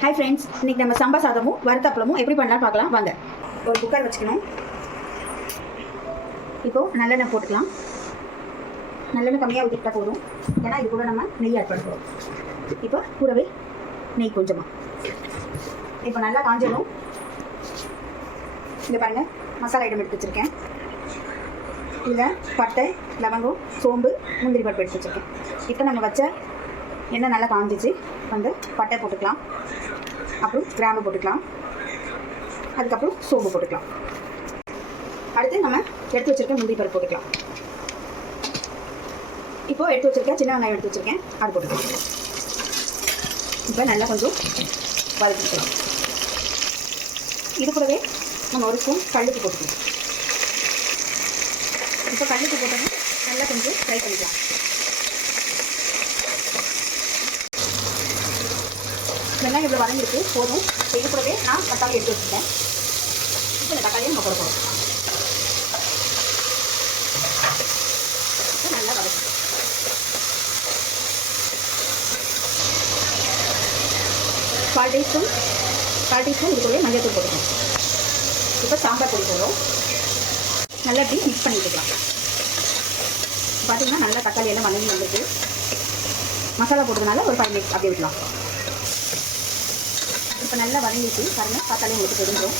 Hi friends, இன்றைக்கி நம்ம சாம்பார் சாதமும் வறுத்தப்பளமும் எப்படி பண்ணலாம் பார்க்கலாம் வாங்க. ஒரு குக்கர் வச்சுக்கணும். இப்போது நல்லெண்ணெய் போட்டுக்கலாம். நல்லெண்ணெய் கம்மியாக ஊற்றிக்கிட்டா போதும், ஏன்னா இது கூட நம்ம நெய் ஆட் பண்ணுறோம். இப்போ கூடவே நெய் கொஞ்சமாக. இப்போ நல்லா காஞ்சிடும். இங்கே பாருங்கள், மசாலா ஐட்டம் எடுத்து வச்சுருக்கேன். இதில் பட்டை, லவங்கம், சோம்பு, முந்திரி பருப்பு எடுத்து வச்சுருக்கேன். இப்போ நம்ம வச்ச எண்ணெய் நல்லா காஞ்சிச்சு. வந்து பட்டை போட்டுக்கலாம், அப்புறம் கிராம்பு போட்டுக்கலாம், அதுக்கப்புறம் சோம்பு போட்டுக்கலாம். அடுத்து நம்ம எடுத்து வச்சுருக்க முந்திரி பருப்பு போட்டுக்கலாம். இப்போது எடுத்து வச்சுருக்கேன் சின்ன வெங்காயம் எடுத்து வச்சுருக்கேன், அது போட்டுக்கலாம். இப்போ நல்லா கொஞ்சம் வதக்கிக்கலாம். இது கூடவே நம்ம ஒரு ஸ்பூன் கல்லுப்பு போட்டுக்கலாம். இப்போ கல்லுப்பு போட்டோம்னா நல்லா கொஞ்சம் ஃப்ரை பண்ணிக்கலாம். வெங்காயம் இவ்வளோ வதங்கிருக்கு போதும். இது கூடவே நான் தக்காளி எடுத்து வச்சுருக்கேன். இப்போ இந்த தக்காளியை நம்ம போட போகிறோம். இப்போ நல்லா வதக்கி கால் டீஸ்பூன் இது கூட மஞ்சள் தூள் போட்டுக்கணும். இப்போ சாம்பார் பொடி போடுறோம். நல்லா இப்படி மிக்ஸ் பண்ணி விட்டுக்கலாம். பார்த்தீங்கன்னா நல்லா தக்காளி எல்லாம் வதங்கி வந்துருக்கு. மசாலா போட்டதுனால ஒரு 5 மினிட்ஸ் அப்படியே விடலாம். இப்போ நல்லா வதங்கிட்டு பாருங்கள், தக்காளி உங்களுக்கு தெரிஞ்சிடும்.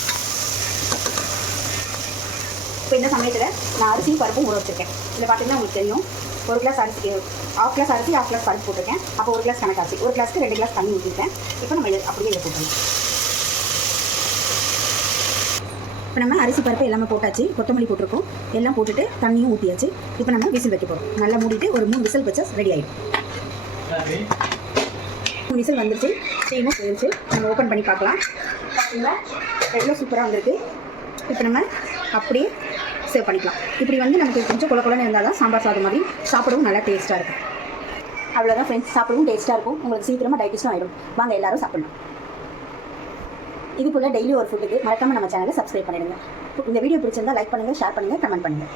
இப்போ இந்த சமயத்தில் நான் அரிசியும் பருப்பும் ஊற வச்சுருக்கேன். இதில் பார்த்தீங்கன்னா உங்களுக்கு தெரியும், 1 கிளாஸ் அரிசி, ½ கிளாஸ் அரிசி, ½ கிளாஸ் பருப்பு போட்டிருக்கேன். அப்போ 1 கிளாஸ் கணக்காச்சு. 1 கிளாஸ்க்கு 2 கிளாஸ் தண்ணி ஊற்றிருக்கேன். இப்போ நம்ம அப்படியே இதை போட்டுருவோம். இப்போ நம்ம அரிசி பருப்பு எல்லாமே போட்டாச்சு, கொத்தமல்லி போட்டிருக்கோம், எல்லாம் போட்டுட்டு தண்ணியும் ஊற்றியாச்சு. இப்போ நம்ம விசில் வைக்க போகிறோம். நல்லா மூடிட்டு ஒரு 3 விசில் வச்சா ரெடி ஆகிடும். 3 விசில் வந்துருச்சு, ஸ்டீமும் போயிடுச்சு. நம்ம ஓப்பன் பண்ணி பார்க்கலாம். பார்த்தீங்களா எவ்வளோ சூப்பராக வந்திருக்கு. இப்போ நம்ம அப்படியே சேவ் பண்ணிக்கலாம். இப்படி வந்து நமக்கு கொஞ்சம் குழன்னு இருந்தால் தான் சாம்பார் சாதம் மாதிரி சாப்பிடவும் நல்லா டேஸ்ட்டாக இருக்கும். அவ்வளோதான் ஃப்ரெண்ட்ஸ், சாப்பிடவும் டேஸ்ட்டாக இருக்கும். உங்களுக்கு சீக்கிரமாக டைஜஸ்டும் ஆகிடும். வாங்க எல்லோரும் சாப்பிடலாம். இது போல் டெய்லி ஒரு ஃபுட்டுக்கு மறக்காமல் நம்ம சேனலை சப்ஸ்கிரைப் பண்ணிடுங்க. இந்த வீடியோ பிடிச்சிருந்தால் லைக் பண்ணுங்கள், ஷேர் பண்ணுங்கள், கமெண்ட் பண்ணுங்கள்.